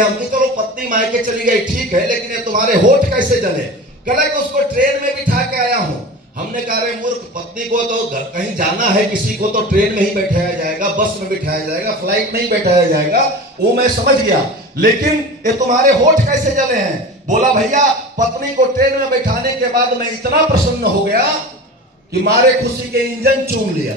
हमने चलो पत्नी मायके चली गई ठीक है, लेकिन ये तुम्हारे होठ कैसे जले? कल कि उसको ट्रेन में बिठा के आया हूं। हमने कहा रे मूर्ख, पत्नी को तो कहीं जाना है किसी को तो ट्रेन में ही बैठाया जाएगा, बस में बिठाया जाएगा, फ्लाइट में ही बैठाया जाएगा, वो मैं समझ गया, लेकिन ये तुम्हारे होठ कैसे जले हैं? बोला भैया पत्नी को ट्रेन में बैठाने के बाद मैं इतना प्रसन्न हो गया कि मारे खुशी के इंजन चूम लिया।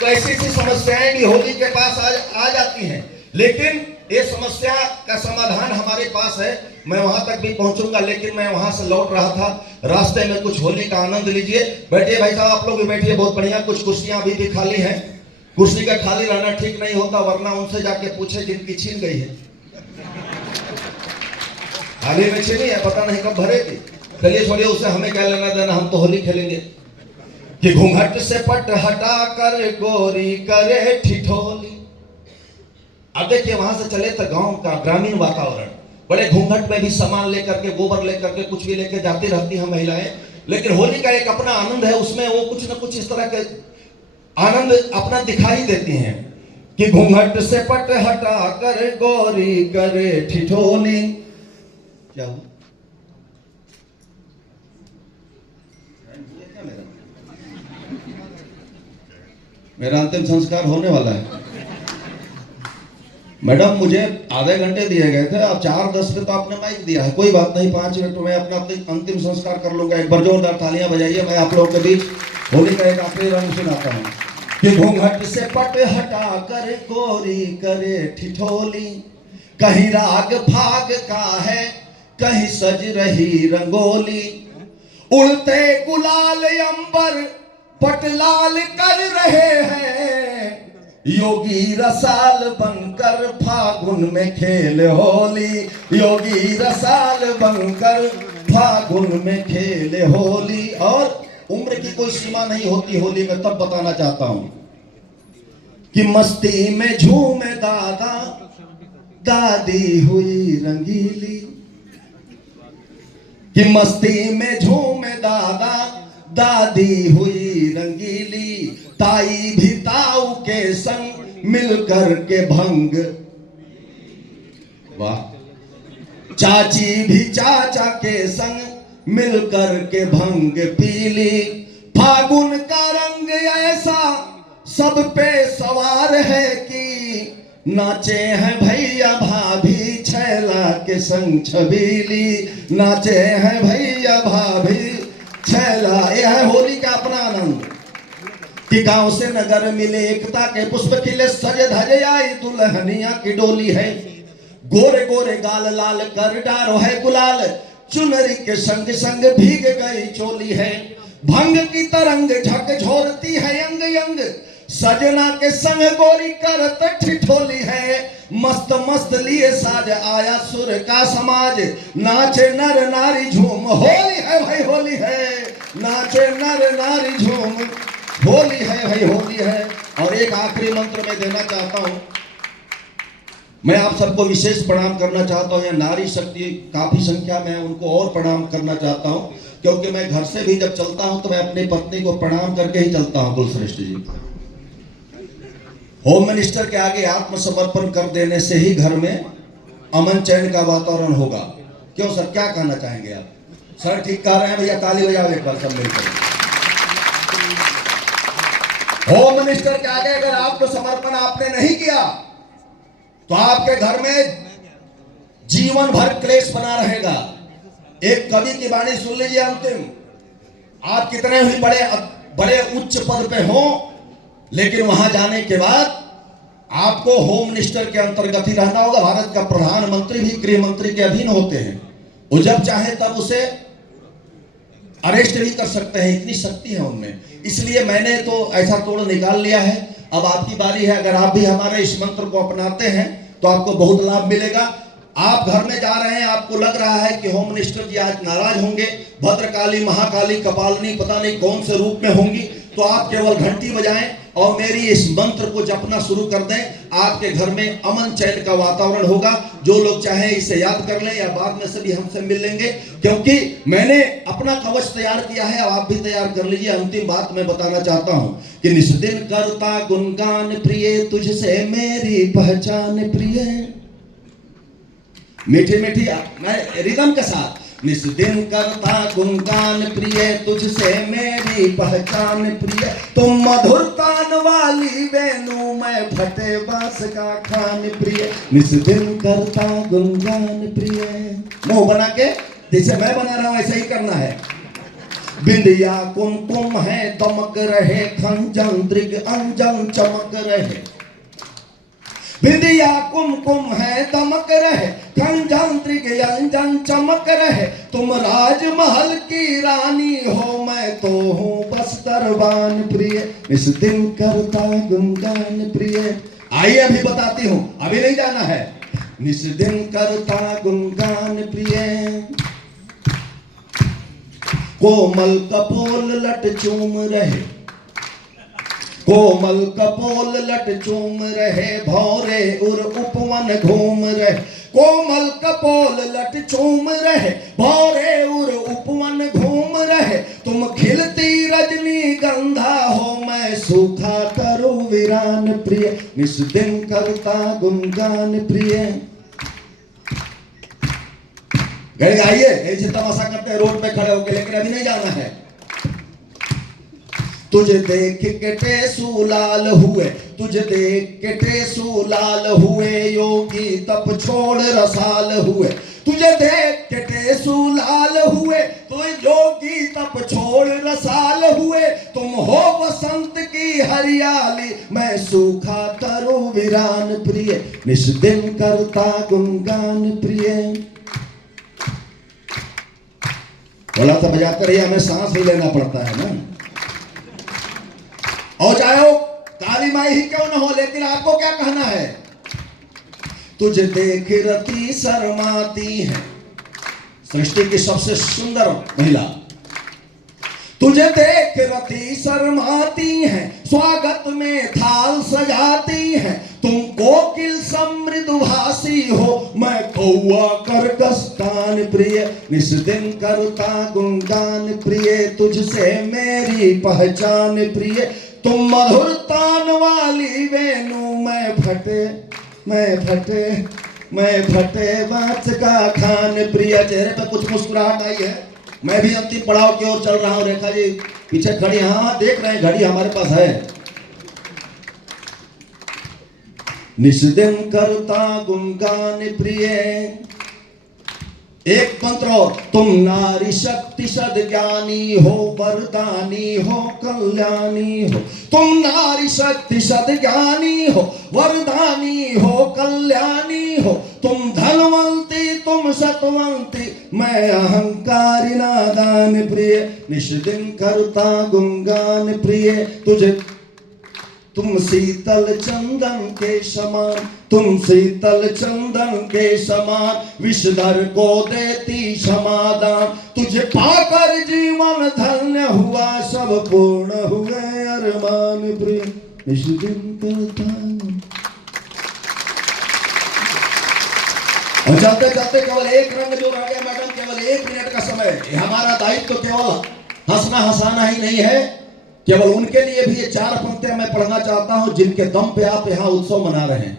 तो ऐसी सी समस्याएं भी होली के पास आ जाती हैं, लेकिन ये समस्या का समाधान हमारे पास है। मैं वहां तक भी पहुंचूंगा, लेकिन मैं वहां से लौट रहा था, रास्ते में कुछ होली का आनंद लीजिए। बैठिए भाई साहब, आप लोग भी बैठिए, बहुत बढ़िया। कुछ कुर्सियां अभी भी खाली हैं। कुर्सी का खाली रहना ठीक नहीं होता, वरना उनसे जाके पूछे जिनकी छीन गई है। हाल में छीनी है, पता नहीं कब भरेगी। चलिए छोड़िए, उससे हमें क्या लेना देना, हम तो होली खेलेंगे। कि घूंघट से पट हटा कर गोरी करे ठिठोली। अब देखिए वहां से चले तो गांव का ग्रामीण वातावरण, बड़े घूंघट में भी सामान लेकर के, गोबर लेकर के, कुछ भी लेकर जाती रहती हैं महिलाएं, लेकिन होली का एक अपना आनंद है, उसमें वो कुछ न कुछ इस तरह के आनंद अपना दिखाई देती हैं। कि घूंघट से पट हटा कर गोरी करे ठिठोली। क्या हुआ? मेरा अंतिम संस्कार होने वाला है। मैडम मुझे आधे घंटे दिए गए थे, आप 4:10 पे तो आपने माइक दिया है। कोई बात नहीं, 5 मिनट में अपना अंतिम संस्कार कर लूंगा। एक बार जोरदार तालियां बजाइए। मैं आप लोगों के बीच होली का एक आखिरी रंग सुनाता हूँ। कि घूंघट से पट हटा कर गोरी करे ठिठोली, कहीं राग भाग का है, कहीं सज रही रंगोली, उड़ते गुलाल अंबर पटलाल कर रहे हैं, योगी रसाल बनकर फागुन में खेल होली, योगी रसाल बनकर फागुन में खेल होली। और उम्र की कोई सीमा नहीं होती होली में, तब बताना चाहता हूं कि मस्ती में झूमे दादा दादी हुई रंगीली, कि मस्ती में झूमे दादा दादी हुई रंगीली, ताई भी ताऊ के संग मिलकर के भंग, वाह, चाची भी चाचा के संग मिलकर के भंग पीली। फागुन का रंग ऐसा सब पे सवार है कि नाचे हैं भैया भाभी छैला के संग छबीली, नाचे हैं भैया भाभी छैला। यह है होली का अपना आनंद। कि गांव से नगर मिले एकता के पुष्प खिले, सज धज आई दुल्हनिया की डोली है, गोरे गोरे गाल लाल कर डारो है गुलाल, चुनरी के संग संग भीग गई चोली है, भंग की तरंग झकझोरती है अंग अंग, सजना के संग गोरी करत ठिठोली है, मस्त मस्त लिए साज आया सुर का समाज, नाचे नर नारी झूम, होली है भाई होली है, नाचे नर नारी झूम, होली है भाई होली है। और एक आखिरी मंत्र मैं देना चाहता हूं। मैं आप सबको विशेष प्रणाम करना चाहता हूं। यह नारी शक्ति काफी संख्या में है, उनको और प्रणाम करना चाहता हूं, क्योंकि मैं घर से भी जब चलता हूं तो मैं अपनी पत्नी को प्रणाम करके ही चलता हूं। कुलश्रेष्ठ जी, होम मिनिस्टर के आगे आत्मसमर्पण कर देने से ही घर में अमन चैन का वातावरण होगा। क्यों सर, क्या कहना चाहेंगे आप? सर ठीक कह रहे हैं भैया, ताली बजाओ एक बार सब मिलकर। होम मिनिस्टर के आगे अगर आत्मसमर्पण आपने नहीं किया तो आपके घर में जीवन भर क्लेश बना रहेगा। एक कवि की वाणी सुन लीजिए अंतिम। आप कितने ही बड़े उच्च पद पे हो, लेकिन वहां जाने के बाद आपको होम मिनिस्टर के अंतर्गत ही रहना होगा। भारत का प्रधानमंत्री भी गृह मंत्री के अधीन होते हैं, वो जब चाहे तब उसे अरेस्ट भी कर सकते हैं, इतनी शक्ति है उनमें। इसलिए मैंने तो ऐसा तोड़ निकाल लिया है। अब आपकी बारी है, अगर आप भी हमारे इस मंत्र को अपनाते हैं तो आपको बहुत लाभ मिलेगा। आप घर में जा रहे हैं, आपको लग रहा है कि होम मिनिस्टर जी आज नाराज होंगे, भद्रकाली महाकाली कपालिनी पता नहीं कौन से रूप में होंगी, तो आप केवल घंटी बजाएं, और मेरी इस मंत्र को जपना शुरू कर दें, आपके घर में अमन चैन का वातावरण होगा। जो लोग चाहें इसे याद कर लें या बाद में सभी हमसे मिल लेंगे, क्योंकि मैंने अपना कवच तैयार किया है, आप भी तैयार कर लीजिए। अंतिम बात मैं बताना चाहता हूं कि निस दिन करता गुणगान प्रिय, तुझसे मेरी पहचान प्रिय। मीठी मीठी मैं रिदम के साथ, निस दिन करता गुणगान प्रिय, तुझसे मेरी पहचान प्रिय। तुम मधुर तान वाली वेणु, मैं फटे बांस का खान प्रिय। निस दिन करता गुणगान प्रिय। मुंह बना के जैसे मैं बना रहा हूं ऐसे ही करना है। बिंदिया कुमकुम है दमक रहे, खंजन दृग अंजन चमक रहे। बिंदिया कुमकुम है दमक रहे, खंजन दृग अंजन चमक रहे। तुम राजमहल की रानी हो, मैं तो हूँ बस दरबान प्रिय। इस दिन करता गुणगान प्रिय। आइए अभी बताती हूँ, अभी नहीं जाना है। निस दिन करता गुणगान प्रिय, कोमल कपोल लट चूम रहे, कोमल कपोल लट चूम रहे। भौरे उर उपवन घूम रहे, कोमल कपोल लट चूम रहे। भौरे उर उपवन घूम रहे। तुम खिलती रजनी गंधा हो, मैं सूखा तरु वीरान प्रिय। निस दिन करता गुणगान प्रिय। आइए ऐसे तमाशा करते हैं रोड पे खड़े होकर, लेकिन अभी नहीं जाना है। तुझे देख के टेसू लाल हुए, तुझे देख के टेसू लाल हुए। योगी तप छोड़ रसाल हुए, तुझे देख के टेसू लाल हुए। तो योगी तप छोड़ रसाल हुए। तुम हो बसंत की हरियाली, मैं सूखा तरु वीरान प्रिय। निस दिन करता गुणगान प्रिय। बोला तो बजाते रहिए, हमें सांस भी लेना पड़ता है ना। और चाहे वो काली माई ही क्यों ना हो, लेकिन आपको क्या कहना है। तुझे देख रति शर्माती है, सृष्टि की सबसे सुंदर महिला। तुझे देख रति शर्माती है, स्वागत में थाल सजाती है। तुम कोकिल समृद्ध भाषी हो, मैं कौआ कर्कश कान प्रिय। निस दिन करता गुणगान प्रिय, तुझसे मेरी पहचान प्रिय। तुम मधुर तान वाली वेणु, मैं फटे बांस का खान प्रिय। चेहरे पे कुछ मुस्कुराहट आई है। मैं भी अंतिम पड़ाव की ओर चल रहा हूं। रेखा जी पीछे खड़ी, हाँ देख रहे हैं, घड़ी हमारे पास है। निस दिन करता गुणगान प्रिय। एक मंत्र और, तुम नारी शक्ति सद ज्ञानी हो, वरदानी हो कल्याणी हो। तुम नारी शक्ति सद ज्ञानी हो, वरदानी हो कल्याणी हो। तुम धनवंती तुम सतवंती, मैं अहंकारी नादान प्रिय। निस दिन करता गुणगान प्रिय। तुम शीतल चंदन के समान, तुम शीतल चंदन के समान। विषधर को देती समाधान, तुझे पाकर जीवन धन्य हुआ। सब पूर्ण हुए अरमान प्रिय। इस दिन करता। और चलते चलते केवल एक रंग जो रह गया मैडम, केवल 1 मिनट का समय। हमारा दायित्व तो केवल हंसना हंसाना ही नहीं है, केवल उनके लिए भी ये 4 पंक्तियां मैं पढ़ना चाहता हूं जिनके दम पे आप यहाँ उत्सव मना रहे हैं।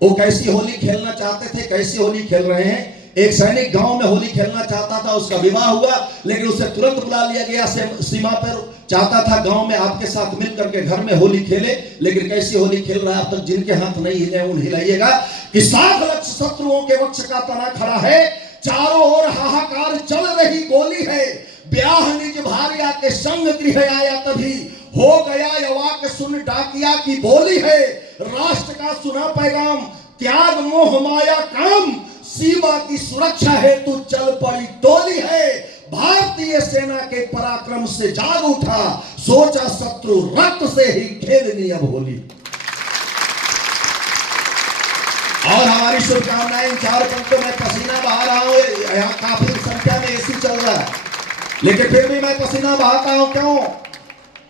वो कैसी होली खेलना चाहते थे, कैसी होली खेल रहे हैं। एक सैनिक गांव में होली खेलना चाहता था, उसका विवाह हुआ, लेकिन उसे तुरंत बुला लिया गया सीमा पर। चाहता था गांव में आपके साथ मिलकर के घर में होली खेले, लेकिन कैसी होली खेल रहा है। अब तक जिनके हाथ नहीं हिले उन हिलाइएगा कि 7 लाख शत्रुओं के वक्ष का तना खड़ा है। चारों ओर हाहाकार चल रही गोली है। ब्याह निज भार्या के संग गृह आया, तभी हो गया यवाक सुन डाकिया की बोली है। राष्ट्र का सुना पैगाम, त्याग मोह माया काम। सीमा की सुरक्षा हेतु चल पड़ी टोली है। भारतीय सेना के पराक्रम से जाग उठा, सोचा शत्रु रक्त से ही खेलनी अब होली। और हमारी शुभकामनाएं। 4 पंक्तियों में पसीना बहा रहा हूं, यहाँ काफी संख्या में एसी चल रहा है, लेकिन फिर भी मैं पसीना बहाता हूं। क्यों?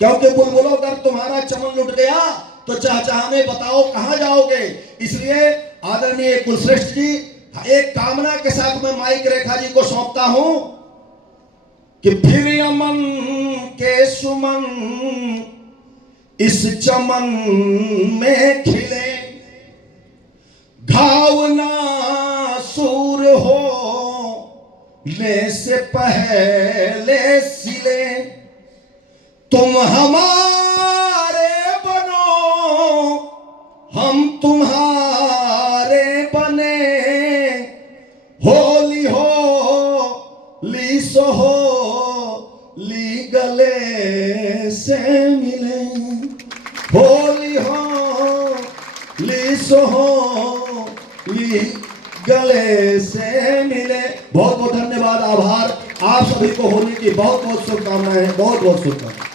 क्योंकि बुलबुलों अगर तुम्हारा चमन लुट गया तो चहचहाने बताओ कहां जाओगे। इसलिए आदरणीय कुलश्रेष्ठ जी, एक कामना के साथ मैं माइक रेखा जी को सौंपता हूं कि फिर अमन के सुमन इस चमन में खिले, घाव नासूर हो ले से पहले सिले, तुम हमारे बनो हम तुम्हारे बने, होली हो ली सो हो ली गले से मिले, होली हो ली सो हो ली गले से मिले। बहुत बहुत धन्यवाद, आभार। आप सभी को होली की बहुत बहुत शुभकामनाएं, बहुत बहुत शुभकामनाएं।